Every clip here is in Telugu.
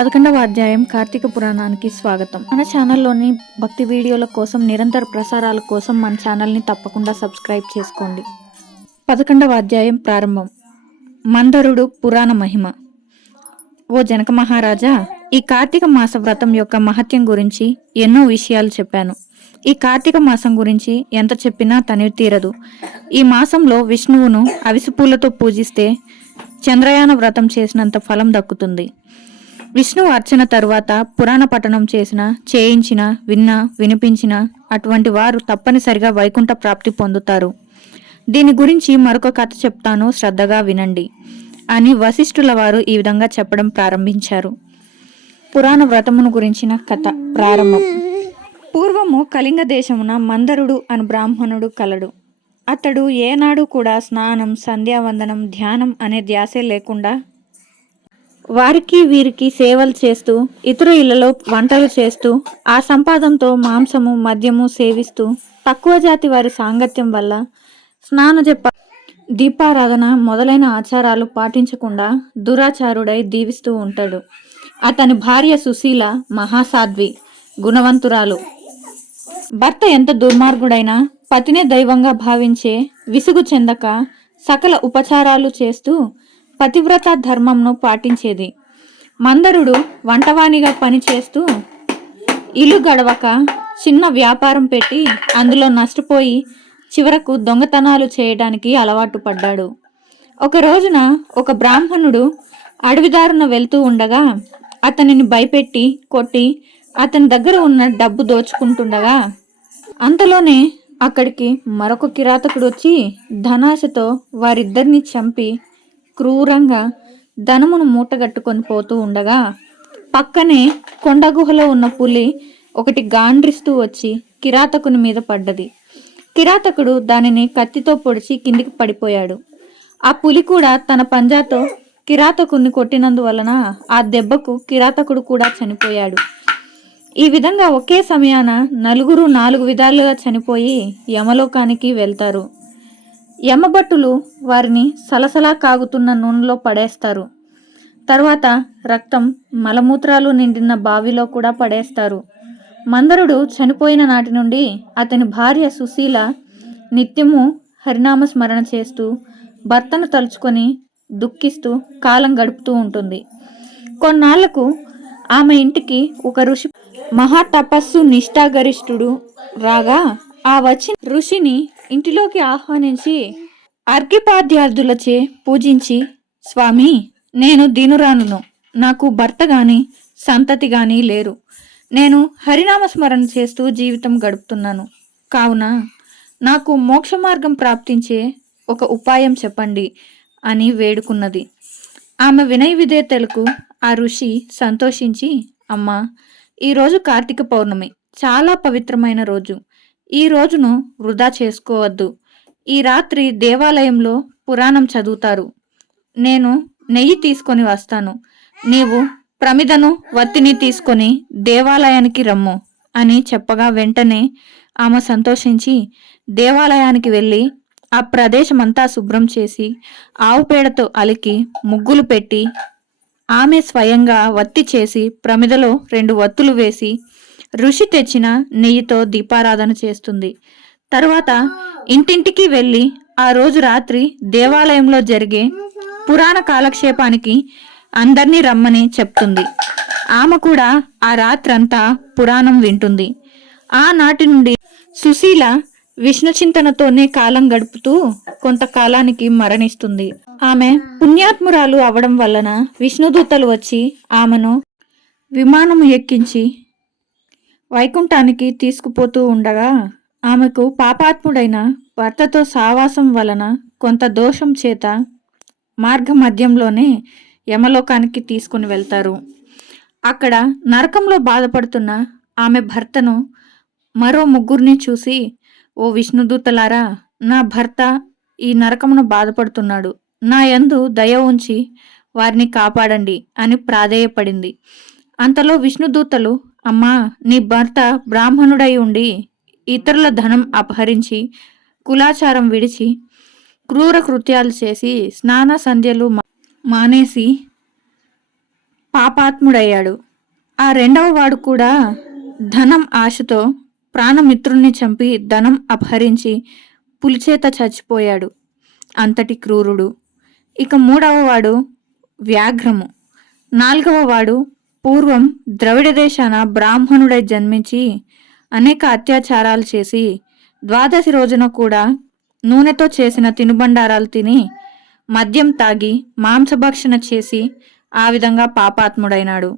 పదకొండవ అధ్యాయం కార్తీక పురాణానికి స్వాగతం. మన ఛానల్లోని భక్తి వీడియోల కోసం నిరంతర ప్రసారాల కోసం మన ఛానల్ని తప్పకుండా సబ్స్క్రైబ్ చేసుకోండి. పదకొండవ అధ్యాయం ప్రారంభం. మందరుడు పురాణ మహిమ. ఓ జనక మహారాజా ఈ కార్తీక మాస వ్రతం యొక్క మహత్యం గురించి ఎన్నో విషయాలు చెప్పాను. ఈ కార్తీక మాసం గురించి ఎంత చెప్పినా తనివి తీరదు. ఈ మాసంలో విష్ణువును అవిసిపూలతో పూజిస్తే చంద్రయాన వ్రతం చేసినంత ఫలం దక్కుతుంది. విష్ణు అర్చన తరువాత పురాణ పఠనం చేసిన చేయించిన విన్న వినిపించిన అటువంటి వారు తప్పనిసరిగా వైకుంఠ ప్రాప్తి పొందుతారు. దీని గురించి మరొక కథ చెప్తాను శ్రద్ధగా వినండి అని వశిష్ఠుల వారు ఈ విధంగా చెప్పడం ప్రారంభించారు. పురాణ వ్రతమును గురించిన కథ ప్రారంభం. పూర్వము కళింగ దేశమున మందరుడు అని బ్రాహ్మణుడు కలడు. అతడు ఏనాడు కూడా స్నానం సంధ్యావందనం ధ్యానం అనే ధ్యాసే లేకుండా వారికి వీరికి సేవలు చేస్తూ ఇతర ఇళ్ళలో వంటలు చేస్తూ ఆ సంపాదంతో మాంసము మద్యము సేవిస్తూ తక్కువ జాతి వారి సాంగత్యం వల్ల స్నాన జప దీపారాధన మొదలైన ఆచారాలు పాటించకుండా దురాచారుడై దీవిస్తూ ఉంటాడు. అతని భార్య సుశీల మహాసాధ్వి గుణవంతురాలు. భర్త ఎంత దుర్మార్గుడైనా పతినే దైవంగా భావించే విసుగు చెందక సకల ఉపచారాలు చేస్తూ పతివ్రత ధర్మంను పాటించేది. మందరుడు వంటవానిగా పనిచేస్తూ ఇల్లు గడవక చిన్న వ్యాపారం పెట్టి అందులో నష్టపోయి చివరకు దొంగతనాలు చేయడానికి అలవాటు పడ్డాడు. ఒక రోజున ఒక బ్రాహ్మణుడు అడవిదారున వెళ్తూ ఉండగా అతనిని భయపెట్టి కొట్టి అతని దగ్గర ఉన్న డబ్బు దోచుకుంటుండగా అంతలోనే అక్కడికి మరొక కిరాతకుడు వచ్చి ధనాశతో వారిద్దరిని చంపి క్రూరంగా ధనమును మూటగట్టుకొని పోతూ ఉండగా పక్కనే కొండ గుహలో ఉన్న పులి ఒకటి గాండ్రిస్తూ వచ్చి కిరాతకుని మీద పడ్డది. కిరాతకుడు దానిని కత్తితో పొడిచి కిందికి పడిపోయాడు. ఆ పులి కూడా తన పంజాతో కిరాతకుని కొట్టినందువలన ఆ దెబ్బకు కిరాతకుడు కూడా చనిపోయాడు. ఈ విధంగా ఒకే సమయాన నలుగురు నాలుగు విధాలుగా చనిపోయి యమలోకానికి వెళ్తారు. యమభట్టులు వారిని సలసలా కాగుతున్న నూనెలో పడేస్తారు. తర్వాత రక్తం మలమూత్రాలు నిండిన బావిలో కూడా పడేస్తారు. మందరుడు చనిపోయిన నాటి నుండి అతని భార్య సుశీల నిత్యము హరినామ స్మరణ చేస్తూ భర్తను తలుచుకొని దుఃఖిస్తూ కాలం గడుపుతూ ఉంటుంది. కొన్నాళ్ళకు ఆమె ఇంటికి ఒక ఋషి మహాతపస్సు నిష్ఠాగరిష్ఠుడు రాగా ఆ వచ్చిన ఋషిని ఇంటిలోకి ఆహ్వానించి అర్ఘ్యపాద్యార్థులచే పూజించి స్వామి నేను దీనురానును. నాకు భర్త గాని సంతతి గాని లేరు. నేను హరినామ స్మరణ చేస్తూ జీవితం గడుపుతున్నాను. కావున నాకు మోక్ష మార్గం ప్రాప్తించే ఒక ఉపాయం చెప్పండి అని వేడుకున్నది. ఆమె వినయ విధేతలకు ఆ ఋషి సంతోషించి అమ్మా ఈరోజు కార్తీక పౌర్ణమి. చాలా పవిత్రమైన రోజు. ఈ రోజును వృధా చేసుకోవద్దు. ఈ రాత్రి దేవాలయంలో పురాణం చదువుతారు. నేను నెయ్యి తీసుకొని వస్తాను. నీవు ప్రమిదను వత్తిని తీసుకొని దేవాలయానికి రమ్ము అని చెప్పగా వెంటనే ఆమె సంతోషించి దేవాలయానికి వెళ్ళి ఆ ప్రదేశమంతా శుభ్రం చేసి ఆవు పేడతో అలికి ముగ్గులు పెట్టి ఆమె స్వయంగా వత్తి చేసి ప్రమిదలో రెండు వత్తులు వేసి ఋషి తెచ్చిన నెయ్యితో దీపారాధన చేస్తుంది. తరువాత ఇంటింటికి వెళ్ళి ఆ రోజు రాత్రి దేవాలయంలో జరిగే పురాణ కాలక్షేపానికి అందర్నీ రమ్మని చెప్తుంది. ఆమె కూడా ఆ రాత్రంతా పురాణం వింటుంది. ఆనాటి నుండి సుశీల విష్ణు చింతనతోనే కాలం గడుపుతూ కొంతకాలానికి మరణిస్తుంది. ఆమె పుణ్యాత్మురాలు అవడం వలన విష్ణుదూతలు వచ్చి ఆమెను విమానం ఎక్కించి వైకుంఠానికి తీసుకుపోతూ ఉండగా ఆమెకు పాపాత్ముడైన భర్తతో సావాసం వలన కొంత దోషం చేత మార్గ మధ్యంలోనే యమలోకానికి తీసుకుని వెళ్తారు. అక్కడ నరకంలో బాధపడుతున్న ఆమె భర్తను మరో ముగ్గురిని చూసి ఓ విష్ణుదూతలారా నా భర్త ఈ నరకమును బాధపడుతున్నాడు. నా యందు దయ ఉంచి వారిని కాపాడండి అని ప్రాధేయపడింది. అంతలో విష్ణుదూతలు అమ్మా నీ భర్త బ్రాహ్మణుడై ఉండి ఇతరుల ధనం అపహరించి కులాచారం విడిచి క్రూర కృత్యాలు చేసి స్నాన సంధ్యలు మానేసి పాపాత్ముడయ్యాడు. ఆ రెండవ వాడు కూడా ధనం ఆశతో ప్రాణమిత్రుణ్ణి చంపి ధనం అపహరించి పులిచేత చచ్చిపోయాడు. అంతటి క్రూరుడు. ఇక మూడవ వాడు వ్యాఘ్రము. నాలుగవ వాడు పూర్వం ద్రవిడ దేశాన బ్రాహ్మణుడై జన్మించి అనేక అత్యాచారాలు చేసి ద్వాదశి రోజున కూడా నూనెతో చేసిన తినుబండారాలు తిని మద్యం తాగి మాంసభక్షణ చేసి ఆ విధంగా పాపాత్ముడైనాడు.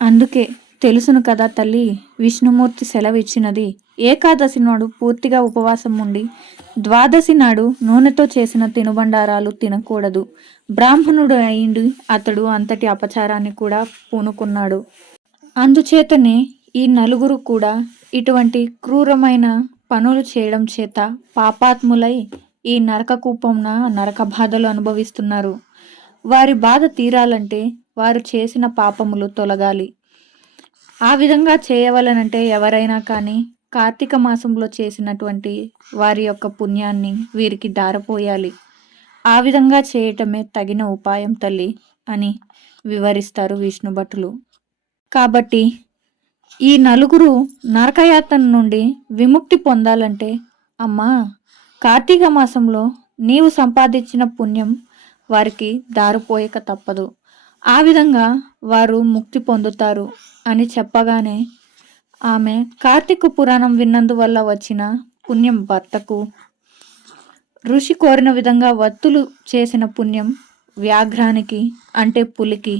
అందుకే తెలుసును కదా తల్లి. విష్ణుమూర్తి సెలవిచ్చినది. ఏకాదశి నాడు పూర్తిగా ఉపవాసం ఉండి ద్వాదశి నాడు నూనెతో చేసిన తినుబండారాలు తినకూడదు. బ్రాహ్మణుడు అయిండి అతడు అంతటి అపచారాన్ని కూడా పూనుకున్నాడు. అందుచేతనే ఈ నలుగురు కూడా ఇటువంటి క్రూరమైన పనులు చేయడం చేత పాపాత్ములై ఈ నరక కూపంన నరక బాధలు అనుభవిస్తున్నారు. వారి బాధ తీరాలంటే వారు చేసిన పాపములు తొలగాలి. ఆ విధంగా చేయవలనంటే ఎవరైనా కానీ కార్తీక మాసంలో చేసినటువంటి వారి యొక్క పుణ్యాన్ని వీరికి దారపోయాలి. ఆ విధంగా చేయటమే తగిన ఉపాయం తల్లి అని వివరిస్తారు విష్ణు భటులు. కాబట్టి ఈ నలుగురు నరకయాతన నుండి విముక్తి పొందాలంటే అమ్మా కార్తీక మాసంలో నీవు సంపాదించిన పుణ్యం వారికి దారిపోయక తప్పదు. ఆ విధంగా వారు ముక్తి పొందుతారు అని చెప్పగానే ఆమె కార్తీక పురాణం విన్నందువల్ల వచ్చిన పుణ్యం భర్తకు ఋషి కోరిన విధంగా వత్తులు చేసిన పుణ్యం వ్యాఘ్రానికి అంటే పులికి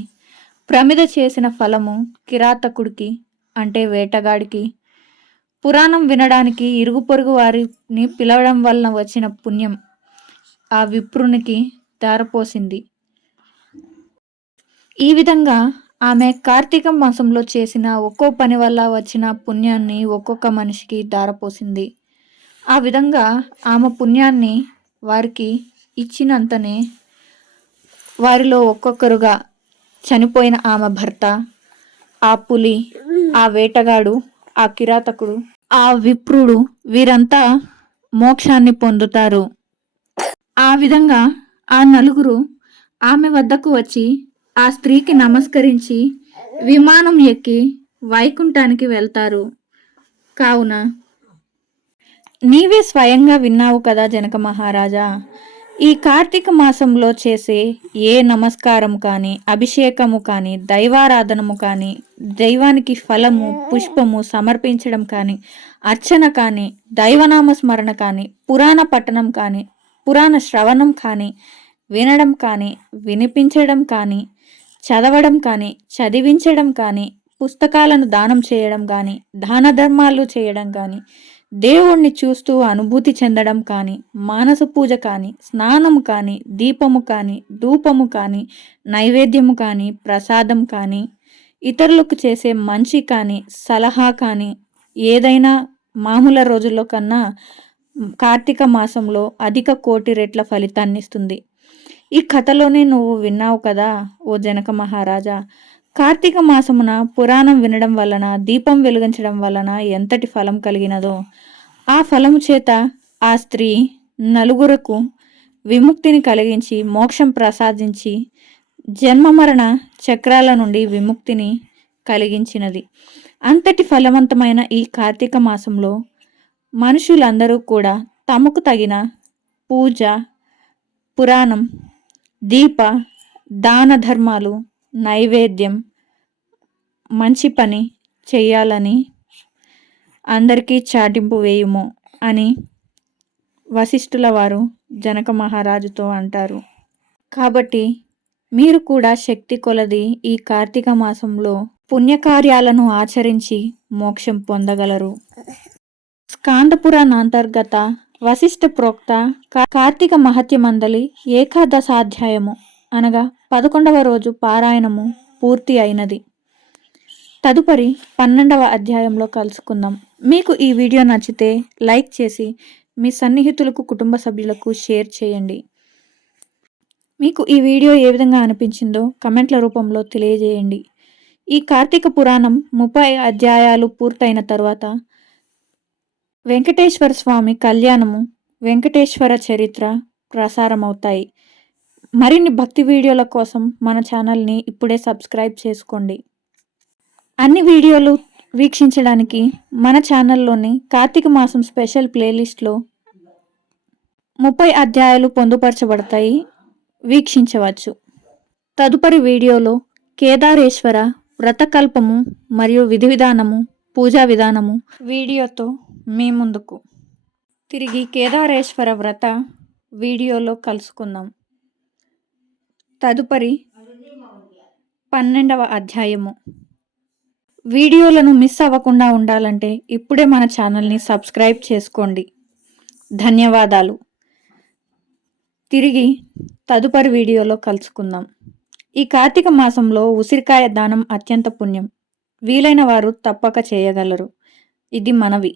ప్రమిద చేసిన ఫలము కిరాతకుడికి అంటే వేటగాడికి. పురాణం వినడానికి ఇరుగు పొరుగు వారిని పిలవడం వలన వచ్చిన పుణ్యం ఆ విప్రునికి దారపోసింది ఈ విధంగా ఆమె కార్తీక మాసంలో చేసిన ఒక్కో పని వల్ల వచ్చిన పుణ్యాన్ని ఒక్కొక్క మనిషికి దారపోసింది ఆ విధంగా ఆమె పుణ్యాన్ని వారికి ఇచ్చినంతనే వారిలో ఒక్కొక్కరుగా చనిపోయిన ఆమె భర్త ఆ పులి ఆ వేటగాడు ఆ కిరాతకుడు ఆ విప్రుడు వీరంతా మోక్షాన్ని పొందుతారు. ఆ విధంగా ఆ నలుగురు ఆమె వద్దకు వచ్చి ఆ స్త్రీకి నమస్కరించి విమానం ఎక్కి వైకుంఠానికి వెళ్తారు. కావున నీవే స్వయంగా విన్నావు కదా జనక మహారాజా ఈ కార్తీక మాసంలో చేసే ఏ నమస్కారం కానీ అభిషేకము కానీ దైవారాధనము కానీ దైవానికి ఫలము పుష్పము సమర్పించడం కానీ అర్చన కానీ దైవనామ స్మరణ కానీ పురాణ పట్టణం కానీ పురాణ శ్రవణం కానీ వినడం కానీ వినిపించడం కానీ చదవడం కానీ చదివించడం కానీ పుస్తకాలను దానం చేయడం కానీ దాన ధర్మాలు చేయడం కానీ దేవుణ్ణి చూస్తూ అనుభూతి చెందడం కానీ మానస పూజ కానీ స్నానము కానీ దీపము కానీ ధూపము కానీ నైవేద్యము కానీ ప్రసాదం కానీ ఇతరులకు చేసే మంచి కానీ సలహా కానీ ఏదైనా మామూలు రోజుల్లో కన్నా కార్తీక మాసంలో అధిక కోటి రెట్ల ఫలితాన్ని ఇస్తుంది. ఈ కథలోనే నువ్వు విన్నావు కదా ఓ జనక మహారాజా? కార్తీక మాసమున పురాణం వినడం వలన దీపం వెలిగించడం వలన ఎంతటి ఫలం కలిగినదో. ఆ ఫలము చేత ఆ స్త్రీ నలుగురకు విముక్తిని కలిగించి మోక్షం ప్రసాదించి జన్మ మరణ చక్రాల నుండి విముక్తిని కలిగించినది. అంతటి ఫలవంతమైన ఈ కార్తీక మాసంలో మనుషులందరూ కూడా తమకు తగిన పూజ పురాణం దీప దాన ధర్మాలు నైవేద్యం మంచి పని చేయాలని అందరికీ చాటింపు వేయుము అని వశిష్ఠుల వారు జనక మహారాజుతో అంటారు. కాబట్టి మీరు కూడా శక్తి కొలది ఈ కార్తీక మాసంలో పుణ్యకార్యాలను ఆచరించి మోక్షం పొందగలరు. స్కాందపురాణాంతర్గత వశిష్ఠ ప్రోక్త కా- కార్తీక మహత్య మందలి ఏకాదశాధ్యాయము అనగా పదకొండవ రోజు పారాయణము పూర్తి అయినది. తదుపరి పన్నెండవ అధ్యాయంలో కలుసుకుందాం. మీకు ఈ వీడియో నచ్చితే లైక్ చేసి మీ సన్నిహితులకు కుటుంబ సభ్యులకు షేర్ చేయండి. మీకు ఈ వీడియో ఏ విధంగా అనిపించిందో కమెంట్ల రూపంలో తెలియజేయండి. ఈ కార్తీక పురాణం ముప్పై అధ్యాయాలు పూర్తయిన తర్వాత వెంకటేశ్వర స్వామి కళ్యాణము వెంకటేశ్వర చరిత్ర ప్రసారమవుతాయి. మరిన్ని భక్తి వీడియోల కోసం మన ఛానల్ని ఇప్పుడే సబ్స్క్రైబ్ చేసుకోండి. అన్ని వీడియోలు వీక్షించడానికి మన ఛానల్లోని కార్తీక మాసం స్పెషల్ ప్లేలిస్ట్లో ముప్పై అధ్యాయాలు పొందుపరచబడతాయి. వీక్షించవచ్చు. తదుపరి వీడియోలో కేదారేశ్వర వ్రతకల్పము మరియు విధి విధానము పూజా విధానము వీడియోతో మీ ముందుకు. తిరిగి కేదారేశ్వర వ్రత వీడియోలో కలుసుకుందాం. తదుపరి పన్నెండవ అధ్యాయము. వీడియోలను మిస్ అవ్వకుండా ఉండాలంటే ఇప్పుడే మన ఛానల్ని సబ్స్క్రైబ్ చేసుకోండి. ధన్యవాదాలు. తిరిగి తదుపరి వీడియోలో కలుసుకుందాం. ఈ కార్తీక మాసంలో ఉసిరికాయ దానం అత్యంత పుణ్యం. వీలైన వారు తప్పక చేయగలరు. ఇది మనవి.